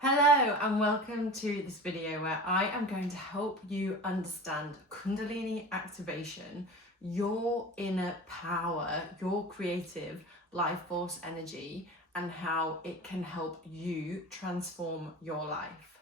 Hello and welcome to this video where I am going to help you understand Kundalini activation, your inner power, your creative life force energy, and how it can help you transform your life.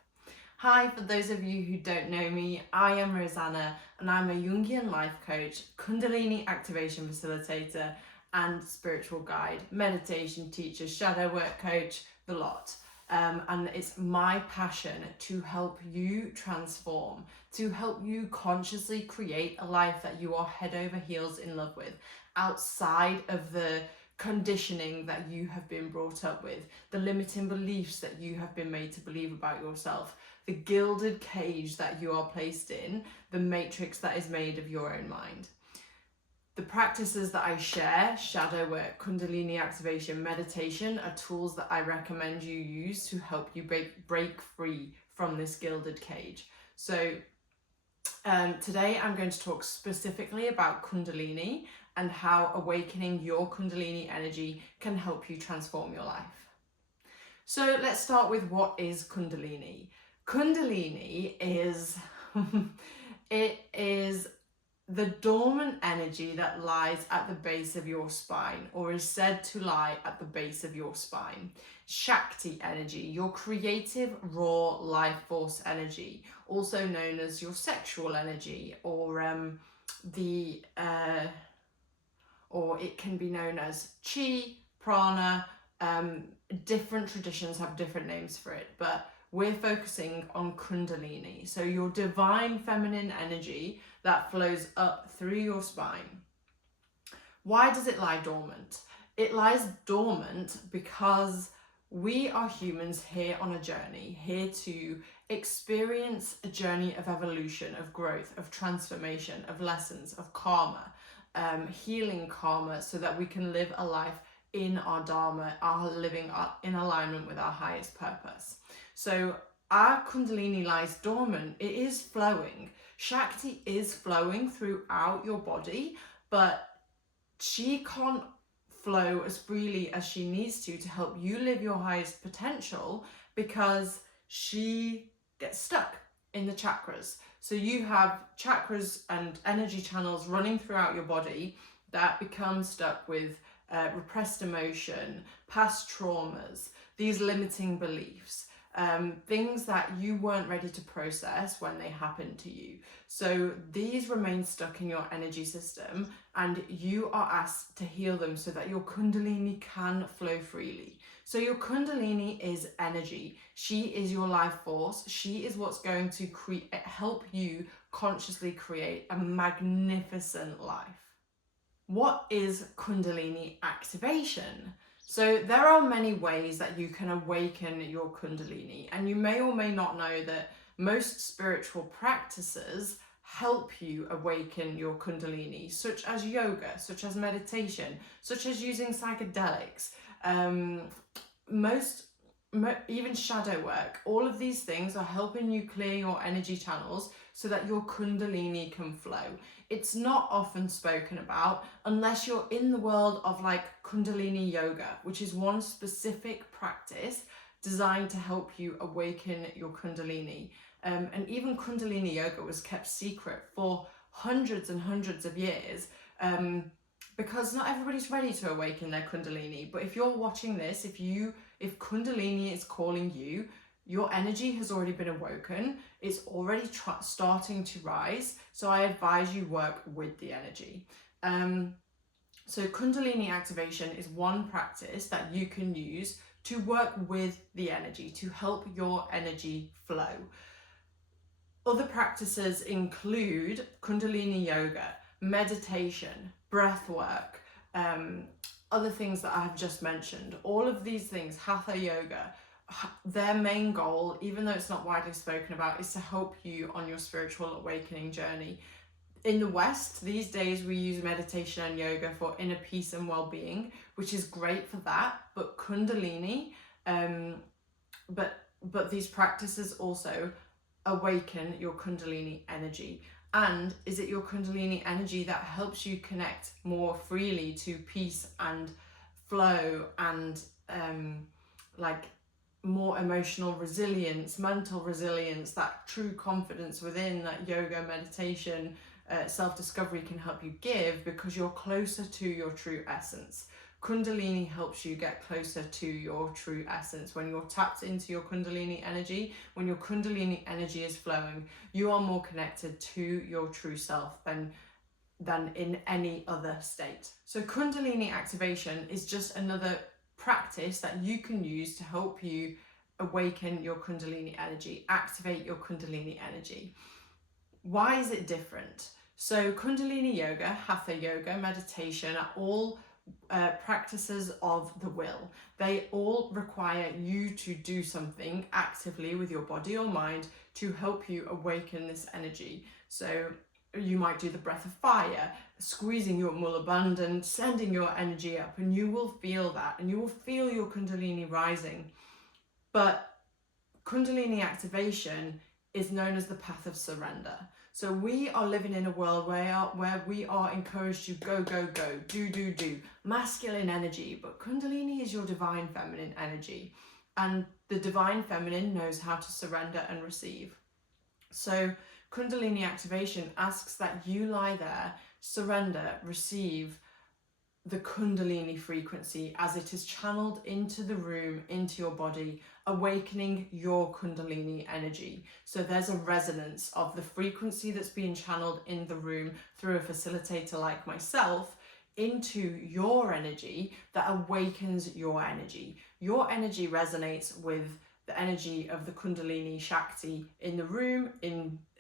Hi, for those of you who don't know me, I am Rosanna and I'm a Jungian life coach, Kundalini activation facilitator, and spiritual guide, meditation teacher, shadow work coach, the lot. And it's my passion to help you transform, to help you consciously create a life that you are head over heels in love with, outside of the conditioning that you have been brought up with, the limiting beliefs that you have been made to believe about yourself, the gilded cage that you are placed in, the matrix that is made of your own mind. The practices that I share, shadow work, Kundalini activation, meditation, are tools that I recommend you use to help you break free from this gilded cage. So today I'm going to talk specifically about Kundalini and how awakening your Kundalini energy can help you transform your life. So let's start with what is Kundalini. Kundalini is, it is the dormant energy that lies at the base of your spine, or is said to lie at the base of your spine. Shakti energy, your creative, raw life force energy, also known as your sexual energy, or it can be known as chi, prana. Different traditions have different names for it, but we're focusing on Kundalini, so your divine feminine energy that flows up through your spine. Why does it lie dormant? It lies dormant because we are humans here on a journey, here to experience a journey of evolution, of growth, of transformation, of lessons, of karma, healing karma, so that we can live a life in our dharma, living in alignment with our highest purpose. So our Kundalini lies dormant. It is flowing. Shakti is flowing throughout your body, but she can't flow as freely as she needs to help you live your highest potential, because she gets stuck in the chakras. So you have chakras and energy channels running throughout your body that become stuck with repressed emotion, past traumas, these limiting beliefs, things that you weren't ready to process when they happened to you. So these remain stuck in your energy system, and you are asked to heal them so that your Kundalini can flow freely. So your Kundalini is energy. She is your life force. She is what's going to help you consciously create a magnificent life. What is Kundalini activation? So there are many ways that you can awaken your Kundalini, and you may or may not know that most spiritual practices help you awaken your Kundalini, such as yoga, such as meditation, such as using psychedelics, even shadow work. All of these things are helping you clear your energy channels so that your Kundalini can flow. It's not often spoken about unless you're in the world of like Kundalini yoga, which is one specific practice designed to help you awaken your Kundalini. And even Kundalini yoga was kept secret for hundreds and hundreds of years, because not everybody's ready to awaken their Kundalini. But if you're watching this, if Kundalini is calling you, your energy has already been awoken. It's already starting to rise. So I advise you work with the energy. So Kundalini activation is one practice that you can use to work with the energy, to help your energy flow. Other practices include Kundalini yoga, meditation, breath work, other things that I have just mentioned. All of these things, hatha yoga, their main goal, even though it's not widely spoken about, is to help you on your spiritual awakening journey. In the West, these days we use meditation and yoga for inner peace and well-being, which is great for that. But Kundalini, but these practices also awaken your Kundalini energy. And is it your Kundalini energy that helps you connect more freely to peace and flow and like more emotional resilience, mental resilience, that true confidence within, that yoga, meditation, self-discovery can help you give, because you're closer to your true essence. Kundalini helps you get closer to your true essence. When you're tapped into your Kundalini energy, when your Kundalini energy is flowing, you are more connected to your true self than in any other state. So Kundalini activation is just another practice that you can use to help you awaken your Kundalini energy, activate your Kundalini energy. Why is it different? So Kundalini yoga, Hatha yoga, meditation are all practices of the will. They all require you to do something actively with your body or mind to help you awaken this energy. So you might do the breath of fire, squeezing your Mula Bandha, sending your energy up, and you will feel that, and you will feel your Kundalini rising. But Kundalini activation is known as the path of surrender. So we are living in a world where we are encouraged to go, go, go, do, masculine energy, but Kundalini is your divine feminine energy. And the divine feminine knows how to surrender and receive. So Kundalini activation asks that you lie there, surrender, receive the Kundalini frequency as it is channeled into the room, into your body, awakening your Kundalini energy. So there's a resonance of the frequency that's being channeled in the room through a facilitator like myself into your energy that awakens your energy. Your energy resonates with the energy of the Kundalini Shakti in the room,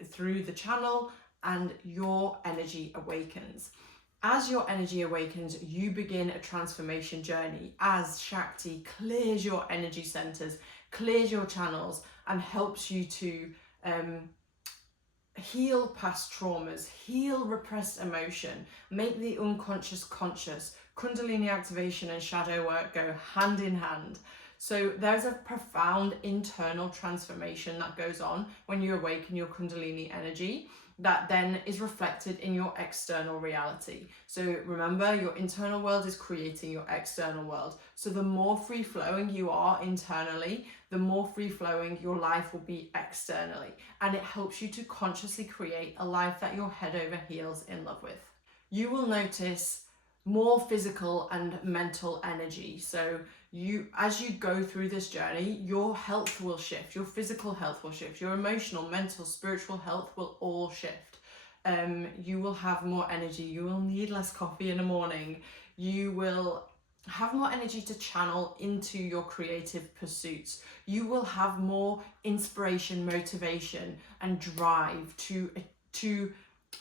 through the channel, and your energy awakens. As your energy awakens, you begin a transformation journey as Shakti clears your energy centers, clears your channels, and helps you to heal past traumas, heal repressed emotion, make the unconscious conscious. Kundalini activation and shadow work go hand in hand. So there's a profound internal transformation that goes on when you awaken your Kundalini energy that then is reflected in your external reality. So remember, your internal world is creating your external world. So the more free-flowing you are internally, the more free-flowing your life will be externally. And it helps you to consciously create a life that you're head over heels in love with. You will notice more physical and mental energy. So as you go through this journey, your health will shift, your physical health will shift, your emotional, mental, spiritual health will all shift. You will have more energy, you will need less coffee in the morning, you will have more energy to channel into your creative pursuits. You will have more inspiration, motivation, and drive to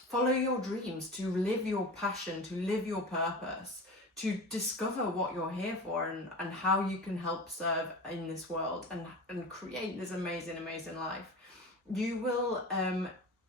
follow your dreams, to live your passion, to live your purpose, to discover what you're here for and how you can help serve in this world and create this amazing, amazing life. You will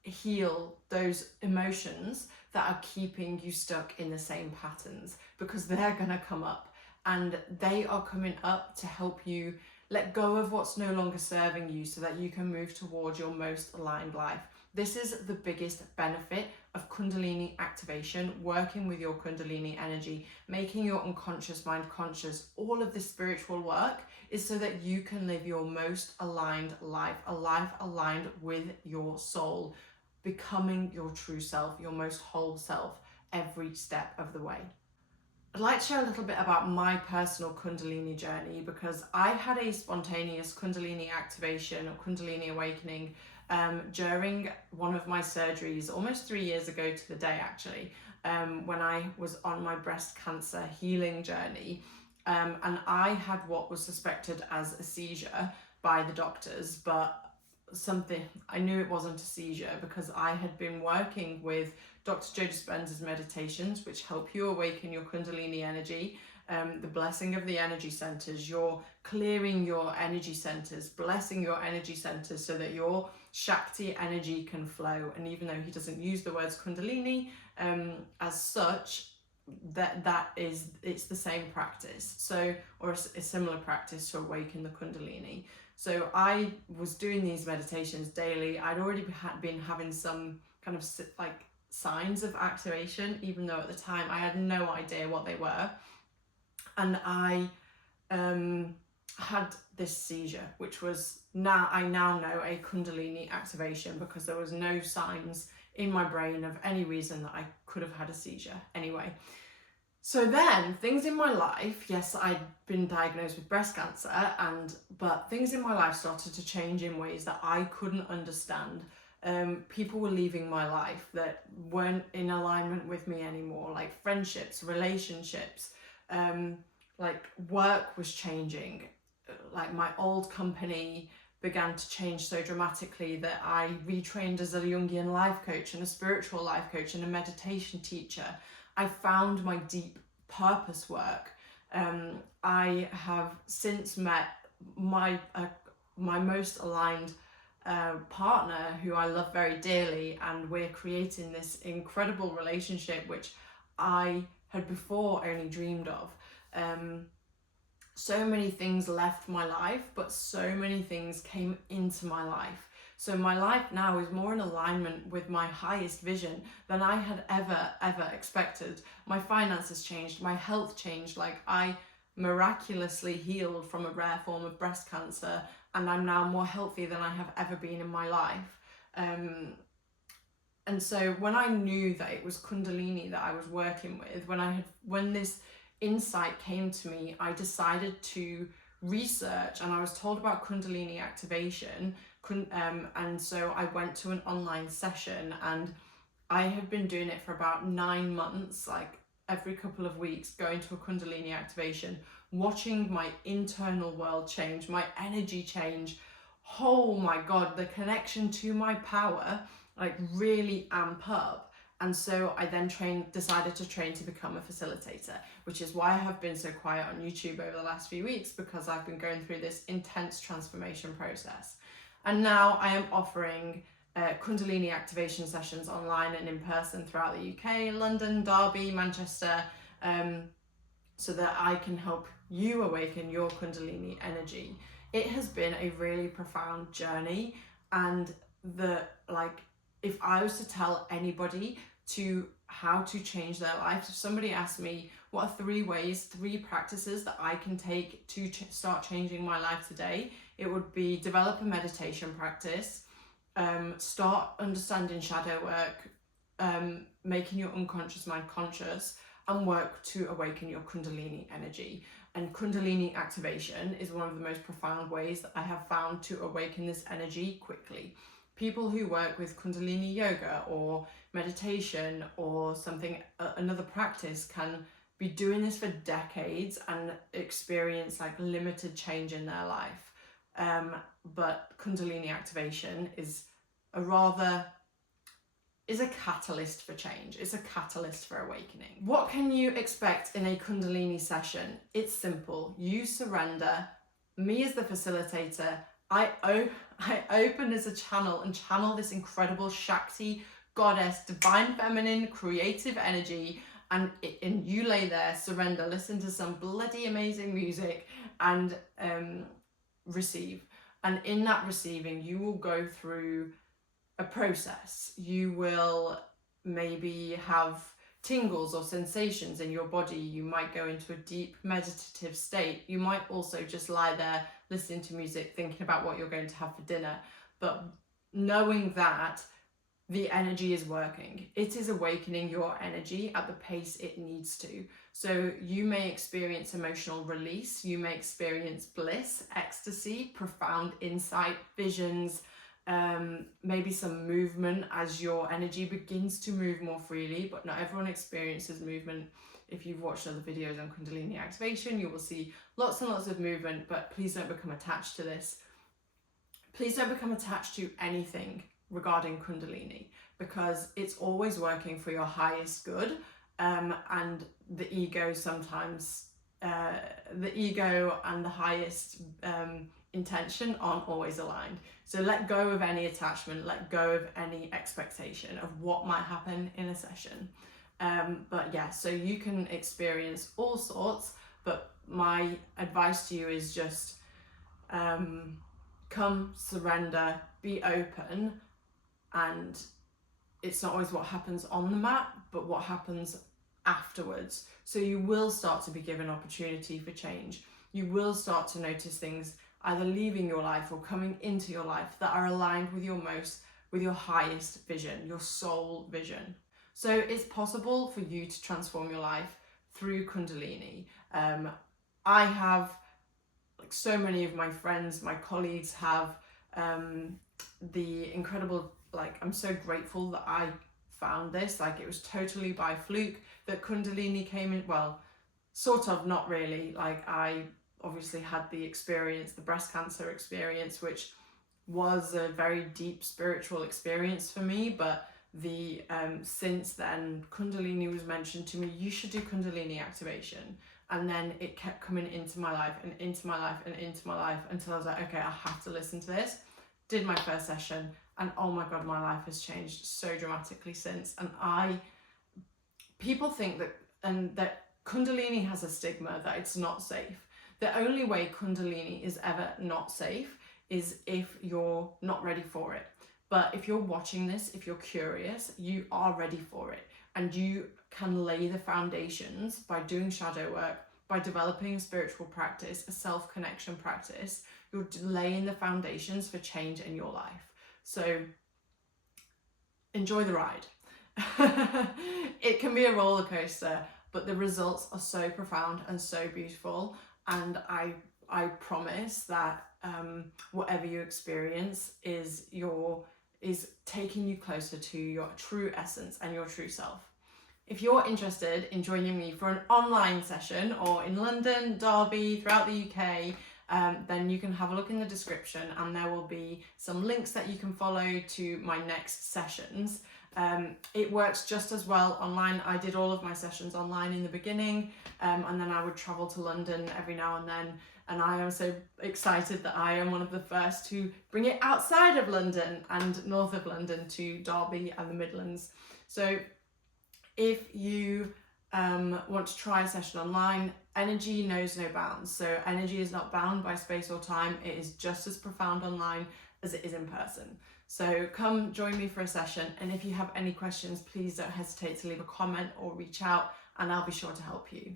heal those emotions that are keeping you stuck in the same patterns, because they're going to come up, and they are coming up to help you let go of what's no longer serving you so that you can move towards your most aligned life. This is the biggest benefit of Kundalini activation, working with your Kundalini energy, making your unconscious mind conscious. All of this spiritual work is so that you can live your most aligned life, a life aligned with your soul, becoming your true self, your most whole self, every step of the way. I'd like to share a little bit about my personal Kundalini journey, because I had a spontaneous Kundalini activation or Kundalini awakening during one of my surgeries almost 3 years ago to the day, actually, when I was on my breast cancer healing journey, and I had what was suspected as a seizure by the doctors, but I knew it wasn't a seizure because I had been working with Dr. Joe Dispenza's meditations, which help you awaken your Kundalini energy, the blessing of the energy centers. You're clearing your energy centers, blessing your energy centers so that your Shakti energy can flow. And even though he doesn't use the words Kundalini as such, it's the same practice, or a similar practice to awaken the Kundalini. So I was doing these meditations daily. I'd already been having some kind of like signs of activation, even though at the time I had no idea what they were. And I had this seizure, which was I now know a Kundalini activation, because there was no signs in my brain of any reason that I could have had a seizure anyway. So then things in my life, yes, I'd been diagnosed with breast cancer, but things in my life started to change in ways that I couldn't understand. People were leaving my life that weren't in alignment with me anymore, like friendships, relationships, like work was changing. Like my old company began to change so dramatically that I retrained as a Jungian life coach and a spiritual life coach and a meditation teacher. I found my deep purpose work. I have since met my most aligned partner, who I love very dearly, and we're creating this incredible relationship which I had before only dreamed of. So many things left my life, but so many things came into my life. So my life now is more in alignment with my highest vision than I had ever expected. My finances changed, my health changed. Like, I miraculously healed from a rare form of breast cancer, and I'm now more healthy than I have ever been in my life. And so when I knew that it was Kundalini that I was working with, when this insight came to me, I decided to research, and I was told about Kundalini Activation, and so I went to an online session, and I have been doing it for about 9 months, like every couple of weeks, going to a Kundalini Activation, watching my internal world change, my energy change. Oh my God, the connection to my power, like, really amp up. And so I then decided to train to become a facilitator, which is why I have been so quiet on YouTube over the last few weeks, because I've been going through this intense transformation process. And now I am offering Kundalini activation sessions online and in person throughout the UK, London, Derby, Manchester, so that I can help you awaken your Kundalini energy. It has been a really profound journey, and if I was to tell anybody how to change their life, if somebody asked me what are 3 practices that I can take to start changing my life today, it would be develop a meditation practice, start understanding shadow work, making your unconscious mind conscious, and work to awaken your Kundalini energy. And Kundalini activation is one of the most profound ways that I have found to awaken this energy quickly. People who work with Kundalini yoga or meditation or another practice, can be doing this for decades and experience like limited change in their life. But Kundalini activation is a catalyst for change. It's a catalyst for awakening. What can you expect in a Kundalini session? It's simple. You surrender. Me as the facilitator, I open as a channel and channel this incredible Shakti, goddess, divine feminine, creative energy, and you lay there, surrender, listen to some bloody amazing music, and receive. And in that receiving, you will go through a process. You will maybe have tingles or sensations in your body. You might go into a deep meditative state. You might also just lie there listening to music, thinking about what you're going to have for dinner. But knowing that the energy is working, it is awakening your energy at the pace it needs to. So you may experience emotional release, you may experience bliss, ecstasy, profound insight, visions, maybe some movement as your energy begins to move more freely, but not everyone experiences movement. If you've watched other videos on Kundalini activation, you will see lots and lots of movement, but please don't become attached to this. Please don't become attached to anything regarding Kundalini, because it's always working for your highest good, and the ego sometimes, the ego and the highest intention aren't always aligned. So let go of any attachment, let go of any expectation of what might happen in a session. But yeah, so you can experience all sorts, but my advice to you is just come, surrender, be open, and it's not always what happens on the mat, but what happens afterwards. So you will start to be given opportunity for change. you will start to notice things either leaving your life or coming into your life that are aligned with your highest vision, your soul vision. So it's possible for you to transform your life through Kundalini. I have, like so many of my friends, my colleagues have, the incredible, like, I'm so grateful that I found this. Like, it was totally by fluke that Kundalini came in. Well, sort of, not really. Like, I obviously had the experience, the breast cancer experience, which was a very deep spiritual experience for me, but the since then Kundalini was mentioned to me. You should do Kundalini activation, and then it kept coming into my life and into my life and into my life until I was like, okay, I have to listen to this. Did my first session, and oh my god, my life has changed so dramatically since. And people think that Kundalini has a stigma that it's not safe. The only way Kundalini is ever not safe is if you're not ready for it. But if you're watching this, if you're curious, you are ready for it. And you can lay the foundations by doing shadow work, by developing a spiritual practice, a self-connection practice. You're laying the foundations for change in your life. So enjoy the ride. It can be a roller coaster, but the results are so profound and so beautiful. And I promise that whatever you experience is taking you closer to your true essence and your true self. If you're interested in joining me for an online session, or in London, Derby, throughout the UK, then you can have a look in the description, and there will be some links that you can follow to my next sessions. It works just as well online. I did all of my sessions online in the beginning, and then I would travel to London every now and then. And I am so excited that I am one of the first to bring it outside of London and north of London to Derby and the Midlands. So if you want to try a session online, energy knows no bounds. So energy is not bound by space or time. It is just as profound online as it is in person. So come join me for a session. And if you have any questions, please don't hesitate to leave a comment or reach out, and I'll be sure to help you.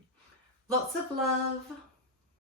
Lots of love.